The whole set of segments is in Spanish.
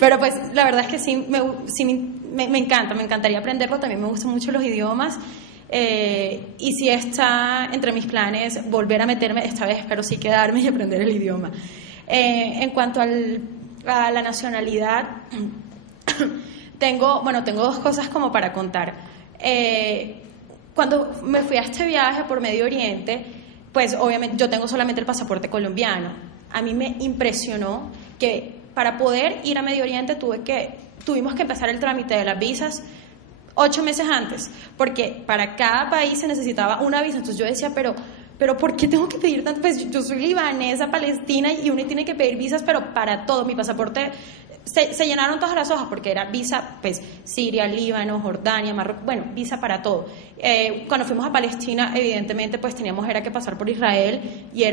Pero pues la verdad es que sí, me encanta, me encantaría aprenderlo, también me gustan mucho los idiomas. Y sí está entre mis planes volver a meterme, esta vez espero sí quedarme y aprender el idioma. En cuanto a la nacionalidad, tengo dos cosas como para contar. Cuando me fui a este viaje por Medio Oriente, pues obviamente yo tengo solamente el pasaporte colombiano. A mí me impresionó que para poder ir a Medio Oriente tuvimos que empezar el trámite de las visas 8 meses antes, porque para cada país se necesitaba una visa. Entonces yo decía, pero ¿por qué tengo que pedir tanto? Pues yo soy libanesa, palestina, y uno tiene que pedir visas, pero para todo. Mi pasaporte, se llenaron todas las hojas, porque era visa, pues, Siria, Líbano, Jordania, Marruecos, bueno, visa para todo. Cuando fuimos a Palestina, evidentemente, pues era que pasar por Israel, y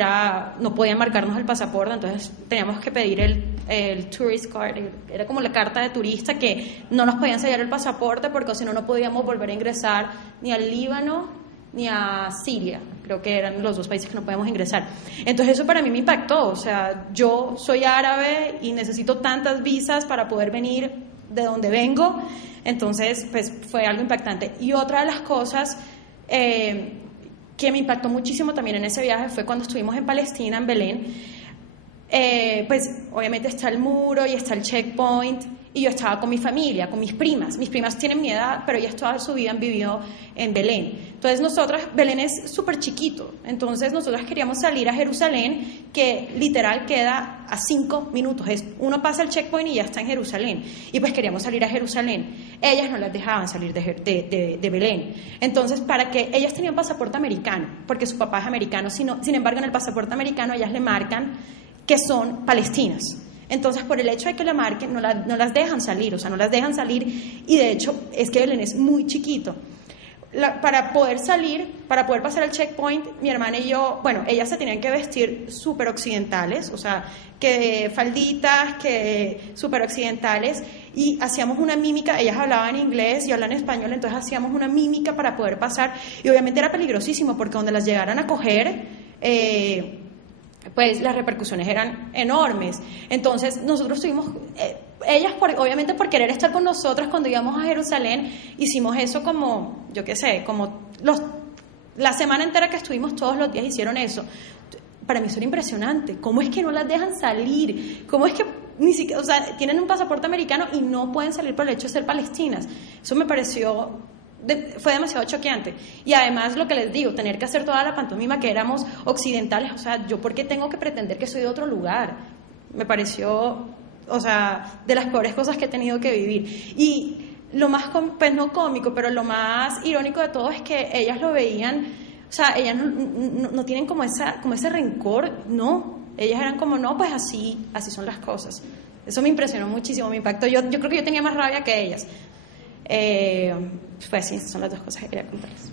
no podían marcarnos el pasaporte, entonces teníamos que pedir el tourist card, era como la carta de turista, que no nos podían sellar el pasaporte, porque si no, no podíamos volver a ingresar ni al Líbano ni a Siria. Creo que eran los 2 países que no podemos ingresar. Entonces eso para mí me impactó. O sea, yo soy árabe y necesito tantas visas para poder venir de donde vengo. Entonces, pues fue algo impactante. Y otra de las cosas que me impactó muchísimo también en ese viaje fue cuando estuvimos en Palestina, en Belén. Pues obviamente está el muro y está el checkpoint, y yo estaba con mi familia, con mis primas. Mis primas tienen mi edad, pero ellas toda su vida han vivido en Belén. Entonces Belén es súper chiquito, entonces nosotras queríamos salir a Jerusalén, que literal queda a 5 minutos. Uno pasa el checkpoint y ya está en Jerusalén, y pues queríamos salir a Jerusalén. Ellas no las dejaban salir de Belén. Entonces, para que ellas tenían pasaporte americano, porque su papá es americano, sin embargo en el pasaporte americano ellas le marcan que son palestinas. Entonces, por el hecho de que la marquen, no las dejan salir, o sea, no las dejan salir, y de hecho es que Belén es muy chiquito. Para poder pasar el checkpoint, mi hermana y yo, bueno, ellas se tenían que vestir súper occidentales, o sea, que falditas, que súper occidentales, y hacíamos una mímica. Ellas hablaban inglés y hablan español, entonces hacíamos una mímica para poder pasar, y obviamente era peligrosísimo, porque donde las llegaran a coger, pues las repercusiones eran enormes. Entonces nosotros tuvimos, ellas obviamente por querer estar con nosotras cuando íbamos a Jerusalén, hicimos eso como, yo qué sé, la semana entera que estuvimos, todos los días hicieron eso. Para mí eso era impresionante. ¿Cómo es que no las dejan salir? ¿Cómo es que ni siquiera, o sea, tienen un pasaporte americano y no pueden salir por el hecho de ser palestinas? Eso me pareció... fue demasiado choqueante. Y además, lo que les digo, tener que hacer toda la pantomima que éramos occidentales. O sea, ¿yo por qué tengo que pretender que soy de otro lugar? Me pareció, o sea, de las peores cosas que he tenido que vivir. Y lo más, pues no cómico, pero lo más irónico de todo es que ellas lo veían, o sea, ellas no tienen como ese rencor, no. Ellas eran como, no, pues así son las cosas. Eso me impresionó muchísimo, me impactó. Yo creo que yo tenía más rabia que ellas. Pues sí, estas son las 2 cosas que quería contarles.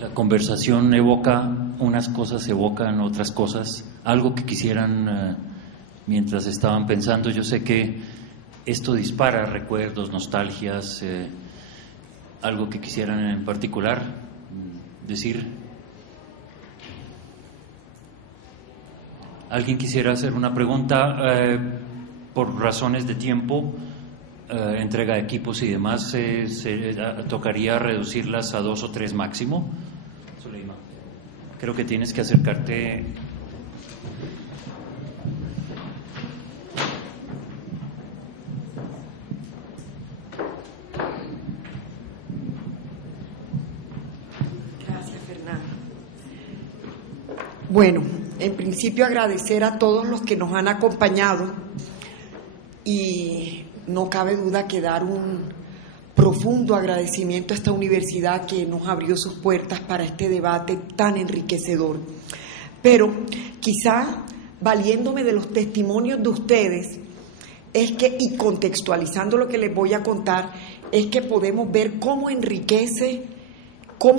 La conversación evoca unas cosas, evocan otras cosas, algo que quisieran mientras estaban pensando. Yo sé que esto dispara recuerdos, nostalgias, algo que quisieran en particular decir. ¿Alguien quisiera hacer una pregunta? Por razones de tiempo, entrega de equipos y demás, tocaría reducirlas a 2 o 3 máximo. Soleima, creo que tienes que acercarte. Gracias, Fernando. Bueno, en principio agradecer a todos los que nos han acompañado, y no cabe duda que dar un profundo agradecimiento a esta universidad que nos abrió sus puertas para este debate tan enriquecedor. Pero quizá, valiéndome de los testimonios de ustedes, y contextualizando lo que les voy a contar, es que podemos ver cómo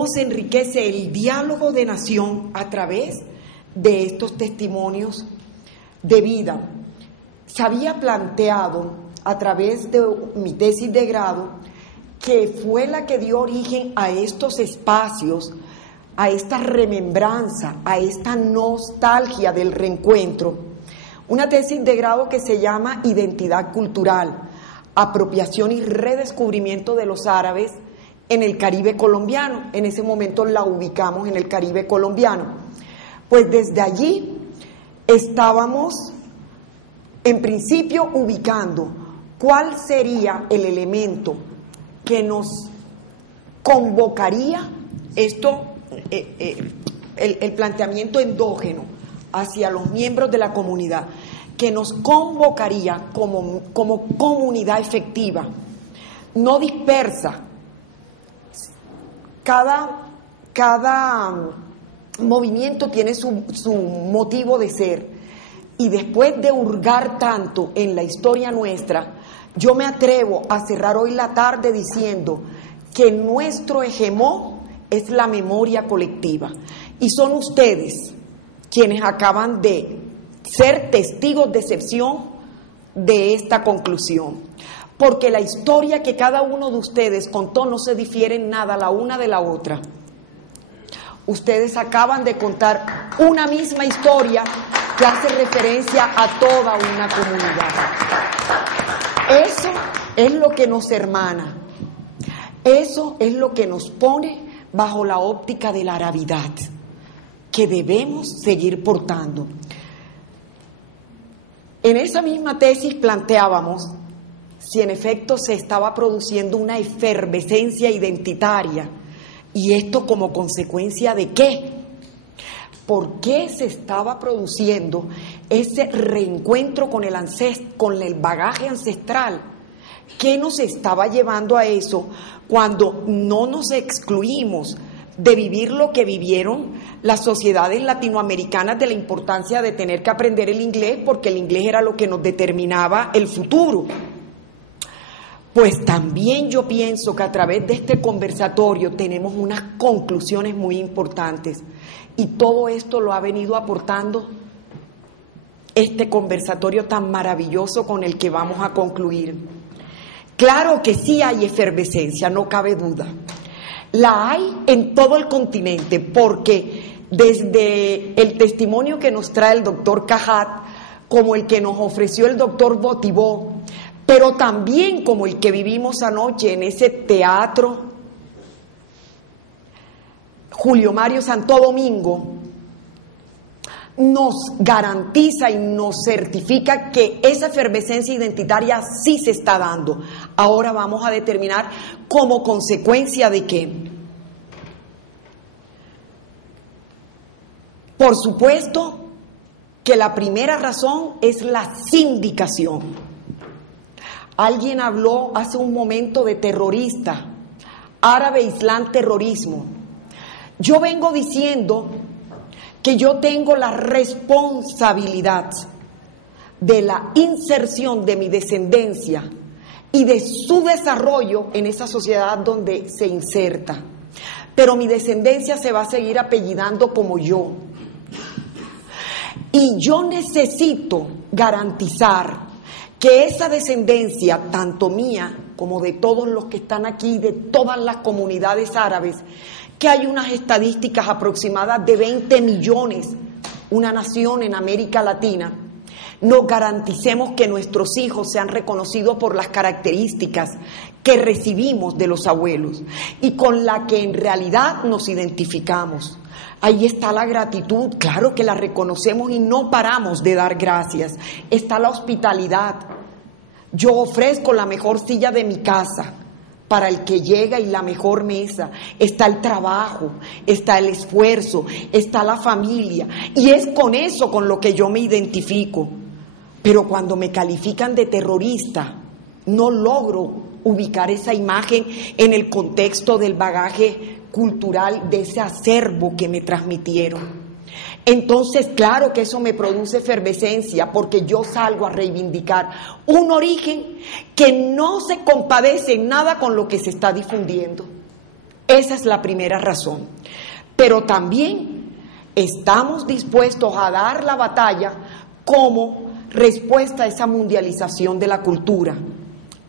se enriquece el diálogo de nación a través de estos testimonios de vida. Se había planteado a través de mi tesis de grado, que fue la que dio origen a estos espacios a esta remembranza, a esta nostalgia del reencuentro, una tesis de grado que se llama Identidad Cultural, apropiación y redescubrimiento de los árabes en el Caribe colombiano. En ese momento la ubicamos en el Caribe colombiano. Pues desde allí estábamos, en principio, ubicando cuál sería el elemento que nos convocaría el planteamiento endógeno hacia los miembros de la comunidad, que nos convocaría como comunidad efectiva, no dispersa. Cada movimiento tiene su motivo de ser, y después de hurgar tanto en la historia nuestra, yo me atrevo a cerrar hoy la tarde diciendo que nuestro hegemón es la memoria colectiva, y son ustedes quienes acaban de ser testigos de excepción de esta conclusión, porque la historia que cada uno de ustedes contó no se difiere en nada la una de la otra. Ustedes acaban de contar una misma historia que hace referencia a toda una comunidad. Eso es lo que nos hermana, eso es lo que nos pone bajo la óptica de la arabidad, que debemos seguir portando. En esa misma tesis planteábamos si en efecto se estaba produciendo una efervescencia identitaria, y esto como consecuencia de ¿qué? ¿Por qué se estaba produciendo ese reencuentro con el bagaje ancestral? ¿Qué nos estaba llevando a eso cuando no nos excluimos de vivir lo que vivieron las sociedades latinoamericanas, de la importancia de tener que aprender el inglés porque el inglés era lo que nos determinaba el futuro? Pues también yo pienso que a través de este conversatorio tenemos unas conclusiones muy importantes, y todo esto lo ha venido aportando este conversatorio tan maravilloso con el que vamos a concluir. Claro que sí hay efervescencia, no cabe duda. La hay en todo el continente, porque desde el testimonio que nos trae el doctor Cajat, como el que nos ofreció el doctor Botibó, pero también como el que vivimos anoche en ese teatro Julio Mario Santo Domingo, nos garantiza y nos certifica que esa efervescencia identitaria sí se está dando. Ahora vamos a determinar como consecuencia de qué. Por supuesto que la primera razón es la sindicación. Alguien habló hace un momento de terrorista, árabe, islam, terrorismo. Yo vengo diciendo que yo tengo la responsabilidad de la inserción de mi descendencia y de su desarrollo en esa sociedad donde se inserta. Pero mi descendencia se va a seguir apellidando como yo. Y yo necesito garantizar que esa descendencia, tanto mía como de todos los que están aquí, de todas las comunidades árabes, que hay unas estadísticas aproximadas de 20 millones, una nación en América Latina, nos garanticemos que nuestros hijos sean reconocidos por las características que recibimos de los abuelos y con la que en realidad nos identificamos. Ahí está la gratitud, claro que la reconocemos y no paramos de dar gracias. Está la hospitalidad. Yo ofrezco la mejor silla de mi casa para el que llega y la mejor mesa. Está el trabajo, está el esfuerzo, está la familia, y es con eso con lo que yo me identifico. Pero cuando me califican de terrorista, no logro ubicar esa imagen en el contexto del bagaje cultural, de ese acervo que me transmitieron. Entonces, claro que eso me produce efervescencia, porque yo salgo a reivindicar un origen que no se compadece en nada con lo que se está difundiendo. Esa es la primera razón. Pero también estamos dispuestos a dar la batalla como respuesta a esa mundialización de la cultura.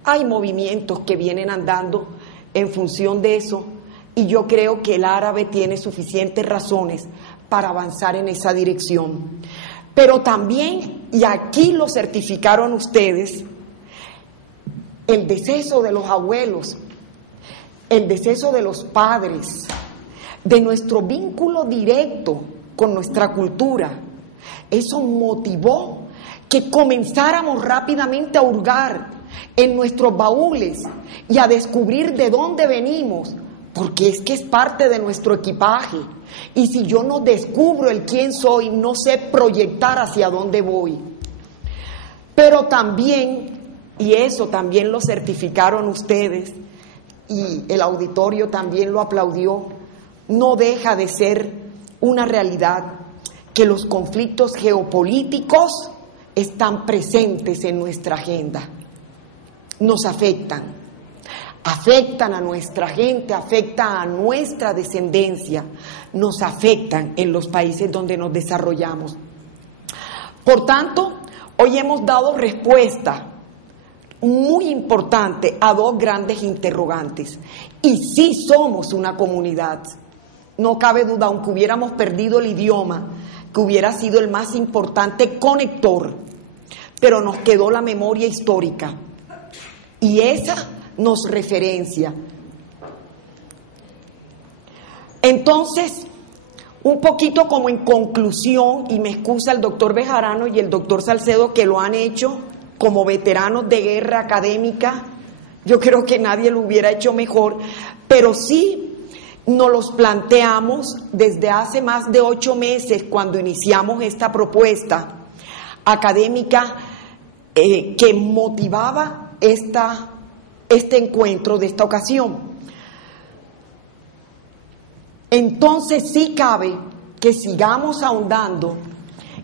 Hay movimientos que vienen andando en función de eso, y yo creo que el árabe tiene suficientes razones para avanzar en esa dirección. Pero también, y aquí lo certificaron ustedes, el deceso de los abuelos, el deceso de los padres, de nuestro vínculo directo con nuestra cultura, eso motivó que comenzáramos rápidamente a hurgar en nuestros baúles y a descubrir de dónde venimos, porque es que es parte de nuestro equipaje. Y si yo no descubro el quién soy, no sé proyectar hacia dónde voy. Pero también, y eso también lo certificaron ustedes, y el auditorio también lo aplaudió, no deja de ser una realidad que los conflictos geopolíticos están presentes en nuestra agenda. Nos afectan a nuestra gente, afectan a nuestra descendencia, nos afectan en los países donde nos desarrollamos. Por tanto, hoy hemos dado respuesta muy importante a dos grandes interrogantes. Y sí somos una comunidad, no cabe duda, aunque hubiéramos perdido el idioma, que hubiera sido el más importante conector, pero nos quedó la memoria histórica y esa nos referencia. Entonces, un poquito como en conclusión, y me excusa el doctor Bejarano y el doctor Salcedo que lo han hecho como veteranos de guerra académica, yo creo que nadie lo hubiera hecho mejor, pero sí nos los planteamos desde hace más de 8 meses cuando iniciamos esta propuesta académica que motivaba este encuentro de esta ocasión. Entonces sí cabe que sigamos ahondando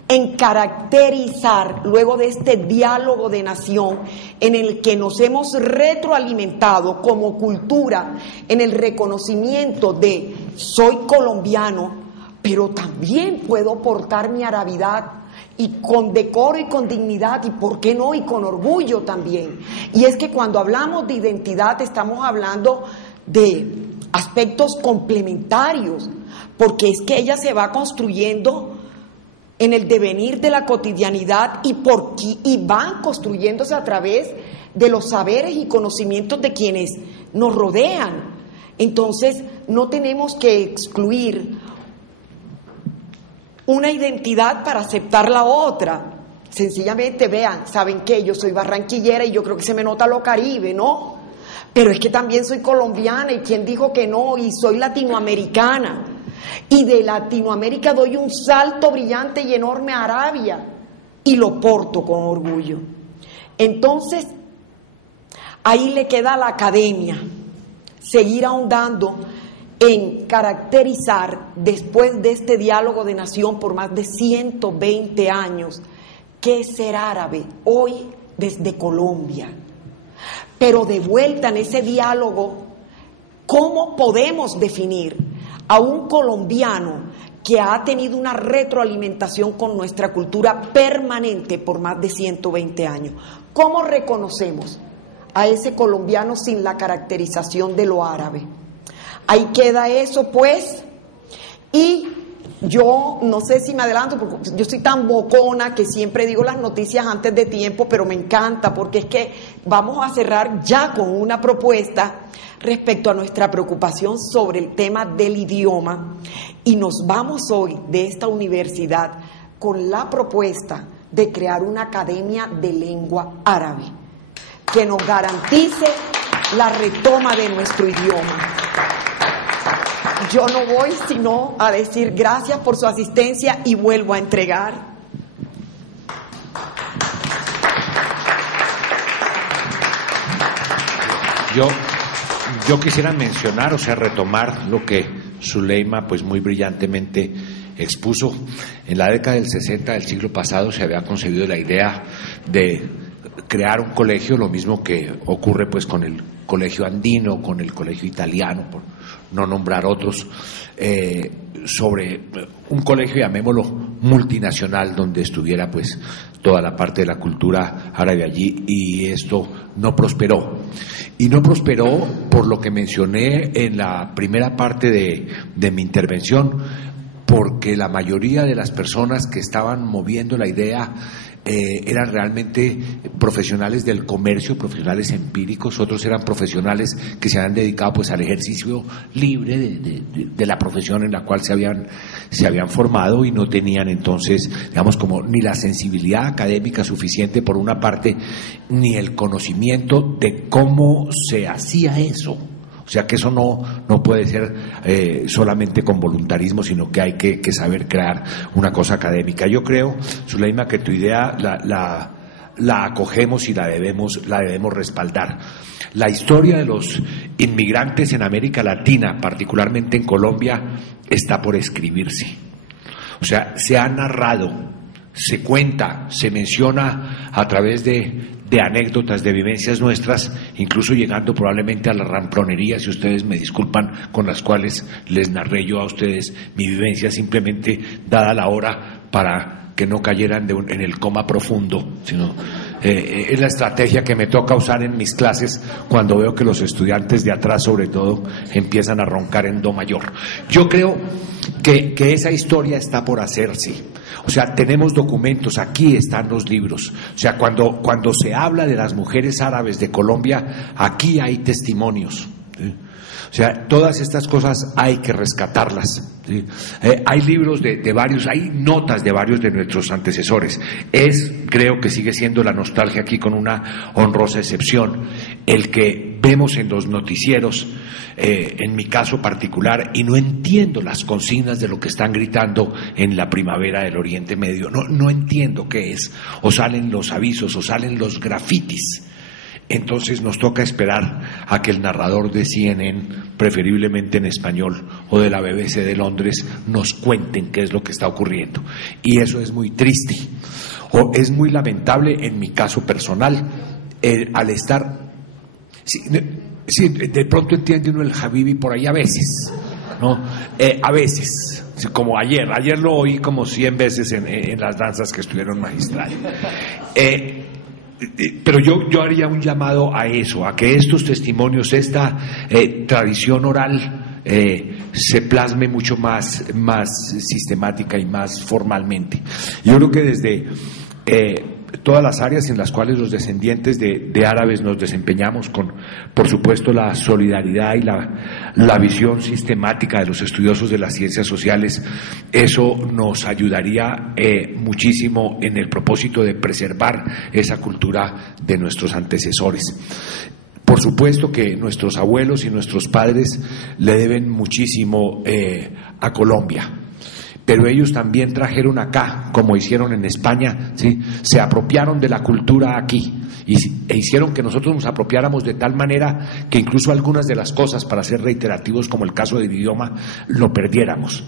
en caracterizar, luego de este diálogo de nación en el que nos hemos retroalimentado como cultura, en el reconocimiento de soy colombiano, pero también puedo portar mi arabidad, y con decoro y con dignidad, y por qué no, y con orgullo también. Y es que cuando hablamos de identidad estamos hablando de aspectos complementarios, porque es que ella se va construyendo en el devenir de la cotidianidad y van construyéndose a través de los saberes y conocimientos de quienes nos rodean. Entonces no tenemos que excluir una identidad para aceptar la otra. Sencillamente, vean, ¿saben qué? Yo soy barranquillera y yo creo que se me nota lo caribe, ¿no? Pero es que también soy colombiana, y ¿quién dijo que no? Y soy latinoamericana. Y de Latinoamérica doy un salto brillante y enorme a Arabia y lo porto con orgullo. Entonces, ahí le queda a la academia seguir ahondando en caracterizar, después de este diálogo de nación por más de 120 años, qué es ser árabe hoy desde Colombia. Pero de vuelta en ese diálogo, ¿cómo podemos definir a un colombiano que ha tenido una retroalimentación con nuestra cultura permanente por más de 120 años? ¿Cómo reconocemos a ese colombiano sin la caracterización de lo árabe? Ahí queda eso, pues, y yo no sé si me adelanto, porque yo soy tan bocona que siempre digo las noticias antes de tiempo, pero me encanta, porque es que vamos a cerrar ya con una propuesta respecto a nuestra preocupación sobre el tema del idioma, y nos vamos hoy de esta universidad con la propuesta de crear una academia de lengua árabe que nos garantice la retoma de nuestro idioma. Yo no voy sino a decir gracias por su asistencia y vuelvo a entregar. Yo quisiera mencionar, o sea, retomar lo que Zuleima pues muy brillantemente expuso. En la década del 60 del siglo pasado se había concebido la idea de crear un colegio, lo mismo que ocurre pues con el colegio andino, con el colegio italiano, por no nombrar otros. sobre un colegio, llamémoslo multinacional, donde estuviera pues toda la parte de la cultura árabe allí, y esto no prosperó. Y no prosperó por lo que mencioné en la primera parte de mi intervención, porque la mayoría de las personas que estaban moviendo la idea eran realmente profesionales del comercio, profesionales empíricos. Otros eran profesionales que se habían dedicado pues al ejercicio libre de la profesión en la cual se habían formado, y no tenían entonces, digamos, como ni la sensibilidad académica suficiente por una parte, ni el conocimiento de cómo se hacía eso. O sea que eso no puede ser solamente con voluntarismo, sino que hay que saber crear una cosa académica. Yo creo, Zuleima, que tu idea la acogemos y la debemos respaldar. La historia de los inmigrantes en América Latina, particularmente en Colombia, está por escribirse. O sea, se ha narrado, se cuenta, se menciona a través de anécdotas, de vivencias nuestras, incluso llegando probablemente a la ramplonería, si ustedes me disculpan, con las cuales les narré yo a ustedes mi vivencia, simplemente dada la hora para que no cayeran en el coma profundo, sino es la estrategia que me toca usar en mis clases cuando veo que los estudiantes de atrás, sobre todo, empiezan a roncar en do mayor. Yo creo que esa historia está por hacerse. O sea, tenemos documentos, aquí están los libros. O sea, cuando se habla de las mujeres árabes de Colombia, aquí hay testimonios, ¿sí? O sea, todas estas cosas hay que rescatarlas, ¿sí? Hay libros de varios, hay notas de varios de nuestros antecesores. Creo que sigue siendo la nostalgia aquí, con una honrosa excepción, el que vemos en los noticieros, en mi caso particular, y no entiendo las consignas de lo que están gritando en la primavera del Oriente Medio. No entiendo qué es. O salen los avisos, o salen los grafitis. Entonces nos toca esperar a que el narrador de CNN, preferiblemente en español, o de la BBC de Londres, nos cuenten qué es lo que está ocurriendo. Y eso es muy triste, o es muy lamentable en mi caso personal, al estar... Sí, de pronto entiende uno el Habibi por ahí a veces, ¿no? A veces, como ayer lo oí como 100 veces en las danzas que estuvieron magistrales. Pero yo haría un llamado a eso, a que estos testimonios, esta tradición oral se plasme mucho más sistemática y más formalmente. Yo creo que desde todas las áreas en las cuales los descendientes de árabes nos desempeñamos, con, por supuesto, la solidaridad y la visión sistemática de los estudiosos de las ciencias sociales, eso nos ayudaría muchísimo en el propósito de preservar esa cultura de nuestros antecesores. Por supuesto que nuestros abuelos y nuestros padres le deben muchísimo a Colombia, pero ellos también trajeron acá, como hicieron en España, ¿sí? Se apropiaron de la cultura aquí e hicieron que nosotros nos apropiáramos de tal manera que incluso algunas de las cosas, para ser reiterativos, como el caso del idioma, lo perdiéramos.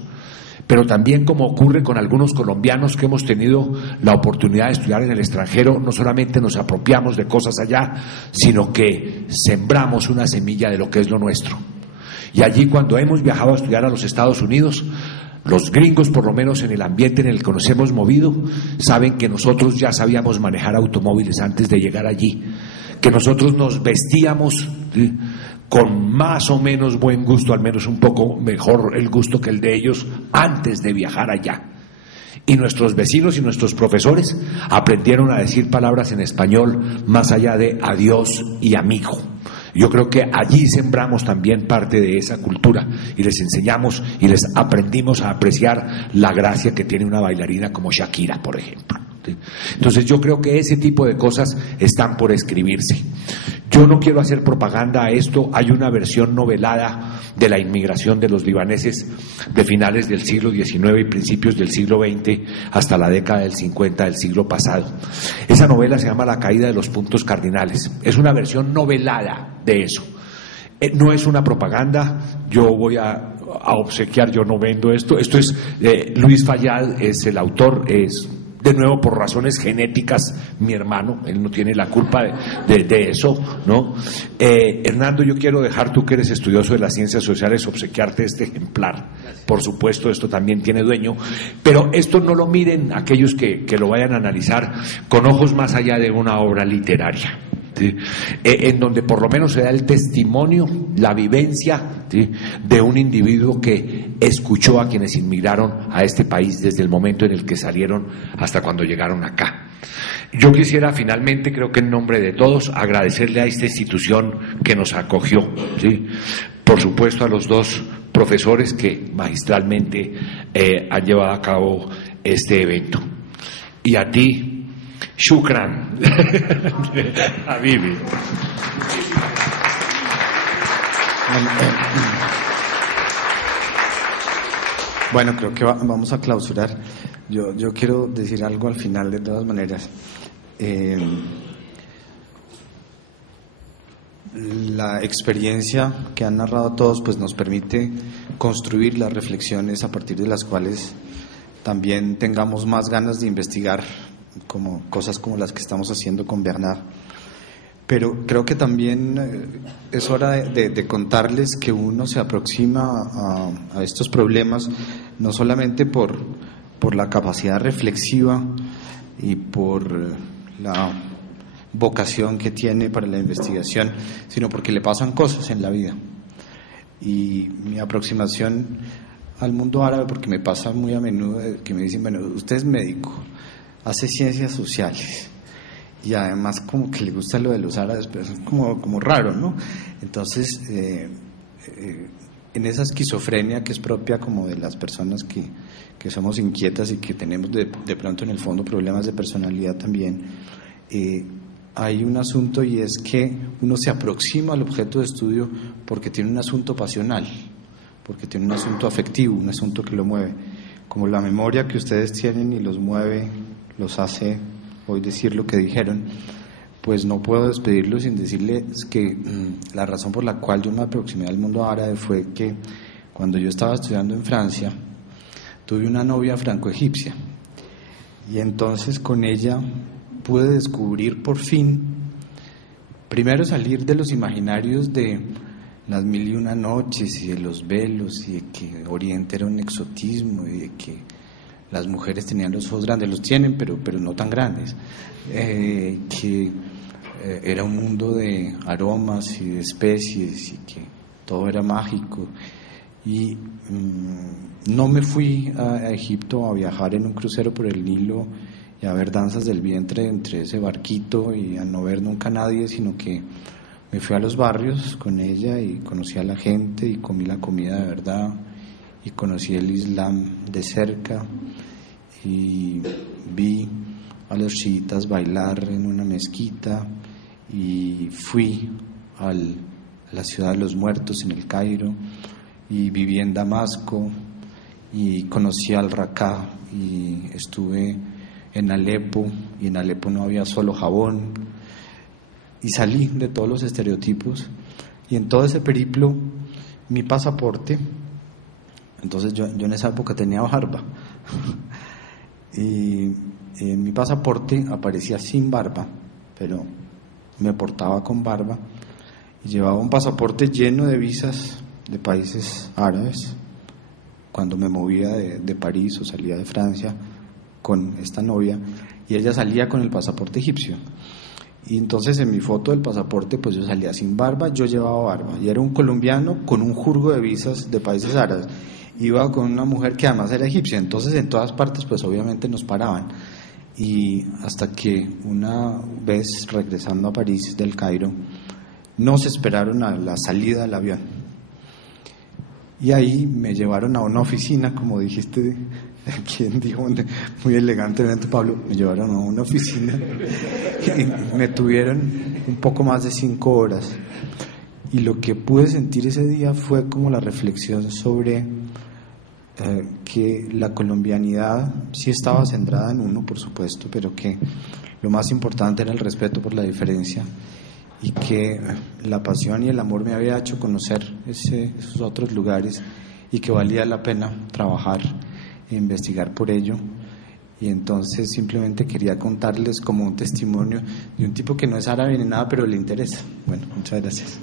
Pero también, como ocurre con algunos colombianos que hemos tenido la oportunidad de estudiar en el extranjero, no solamente nos apropiamos de cosas allá, sino que sembramos una semilla de lo que es lo nuestro. Y allí, cuando hemos viajado a estudiar a los Estados Unidos, los gringos, por lo menos en el ambiente en el que nos hemos movido, saben que nosotros ya sabíamos manejar automóviles antes de llegar allí, que nosotros nos vestíamos, ¿sí?, con más o menos buen gusto, al menos un poco mejor el gusto que el de ellos, antes de viajar allá. Y nuestros vecinos y nuestros profesores aprendieron a decir palabras en español más allá de adiós y amigo. Yo creo que allí sembramos también parte de esa cultura y les enseñamos y les aprendimos a apreciar la gracia que tiene una bailarina como Shakira, por ejemplo. Entonces yo creo que ese tipo de cosas están por escribirse. Yo no quiero hacer propaganda a esto. Hay una versión novelada de la inmigración de los libaneses de finales del siglo XIX y principios del siglo XX hasta la década del 50 del siglo pasado. Esa novela se llama La caída de los puntos cardinales. Es una versión novelada de eso. No es una propaganda. Yo voy a obsequiar, yo no vendo esto. Esto es Luis Fayad, es el autor, es de nuevo por razones genéticas, mi hermano, él no tiene la culpa de eso, ¿no? Hernando, yo quiero dejar, tú que eres estudioso de las ciencias sociales, obsequiarte este ejemplar. Por supuesto, esto también tiene dueño, pero esto no lo miren aquellos que lo vayan a analizar con ojos más allá de una obra literaria, ¿sí? En donde por lo menos se da el testimonio, la vivencia, ¿sí?, de un individuo que escuchó a quienes inmigraron a este país desde el momento en el que salieron hasta cuando llegaron acá. Yo quisiera finalmente, creo que en nombre de todos, agradecerle a esta institución que nos acogió, ¿sí? Por supuesto a los dos profesores que magistralmente han llevado a cabo este evento. Y a ti, shukran, Habibi. Bueno, creo que vamos a clausurar. Yo quiero decir algo al final, de todas maneras. La experiencia que han narrado todos pues nos permite construir las reflexiones a partir de las cuales también tengamos más ganas de investigar como cosas como las que estamos haciendo con Bernard. Pero creo que también es hora de contarles que uno se aproxima a estos problemas no solamente por la capacidad reflexiva y por la vocación que tiene para la investigación, sino porque le pasan cosas en la vida. Y mi aproximación al mundo árabe, porque me pasa muy a menudo que me dicen, bueno, usted es médico, hace ciencias sociales y además como que le gusta lo de los árabes, pero es como raro, ¿no? Entonces, en esa esquizofrenia que es propia como de las personas que somos inquietas y que tenemos de pronto en el fondo problemas de personalidad también, hay un asunto, y es que uno se aproxima al objeto de estudio porque tiene un asunto pasional, porque tiene un asunto afectivo, un asunto que lo mueve, como la memoria que ustedes tienen y los mueve, los hace hoy decir lo que dijeron. Pues no puedo despedirlos sin decirles que la razón por la cual yo me aproximé al mundo árabe fue que cuando yo estaba estudiando en Francia tuve una novia franco-egipcia, y entonces con ella pude descubrir por fin, primero salir de los imaginarios de las 1001 noches y de los velos y de que Oriente era un exotismo y de que las mujeres tenían los ojos grandes, los tienen pero no tan grandes, que era un mundo de aromas y de especies y que todo era mágico. Y no me fui a Egipto a viajar en un crucero por el Nilo y a ver danzas del vientre entre ese barquito y a no ver nunca a nadie, sino que me fui a los barrios con ella y conocí a la gente y comí la comida de verdad y conocí el Islam de cerca y vi a los chiitas bailar en una mezquita y fui a la ciudad de los muertos en el Cairo y viví en Damasco y conocí al Raqqa y estuve en Alepo, y en Alepo no había solo jabón, y salí de todos los estereotipos. Y en todo ese periplo mi pasaporte, entonces yo en esa época tenía barba y en mi pasaporte aparecía sin barba, pero me portaba con barba y llevaba un pasaporte lleno de visas de países árabes cuando me movía de París o salía de Francia con esta novia, y ella salía con el pasaporte egipcio. Y entonces en mi foto del pasaporte pues yo salía sin barba, yo llevaba barba y era un colombiano con un jurgo de visas de países árabes. Iba con una mujer que además era egipcia, entonces en todas partes pues obviamente nos paraban. Y hasta que una vez regresando a París del Cairo nos esperaron a la salida del avión y ahí me llevaron a una oficina, como dijiste, ¿quién dijo? Muy elegantemente, Pablo, me llevaron a una oficina y me tuvieron un poco más de 5 horas, y lo que pude sentir ese día fue como la reflexión sobre que la colombianidad sí estaba centrada en uno, por supuesto, pero que lo más importante era el respeto por la diferencia, y que la pasión y el amor me había hecho conocer esos otros lugares y que valía la pena trabajar e investigar por ello, y entonces simplemente quería contarles como un testimonio de un tipo que no es árabe ni nada, pero le interesa. Bueno, muchas gracias.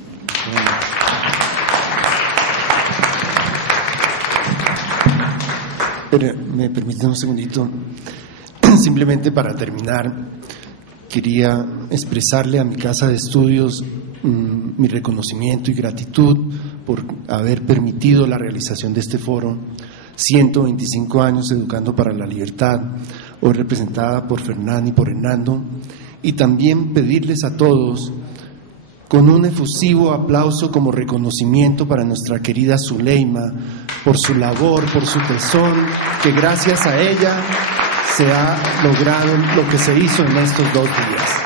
Pero, ¿me permiten un segundito? Simplemente para terminar, quería expresarle a mi casa de estudios mi reconocimiento y gratitud por haber permitido la realización de este foro. 125 años educando para la libertad, hoy representada por Fernán y por Hernando, y también pedirles a todos, con un efusivo aplauso como reconocimiento para nuestra querida Zuleima, por su labor, por su tesón, que gracias a ella se ha logrado lo que se hizo en estos 2 días.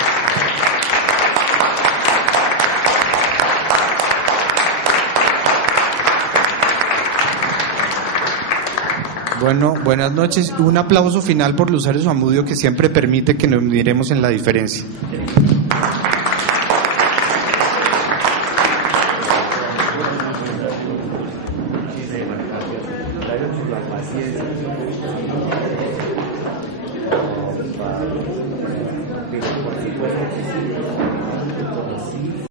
Bueno, buenas noches. Un aplauso final por Luzario Zamudio, que siempre permite que nos miremos en la diferencia. Sí.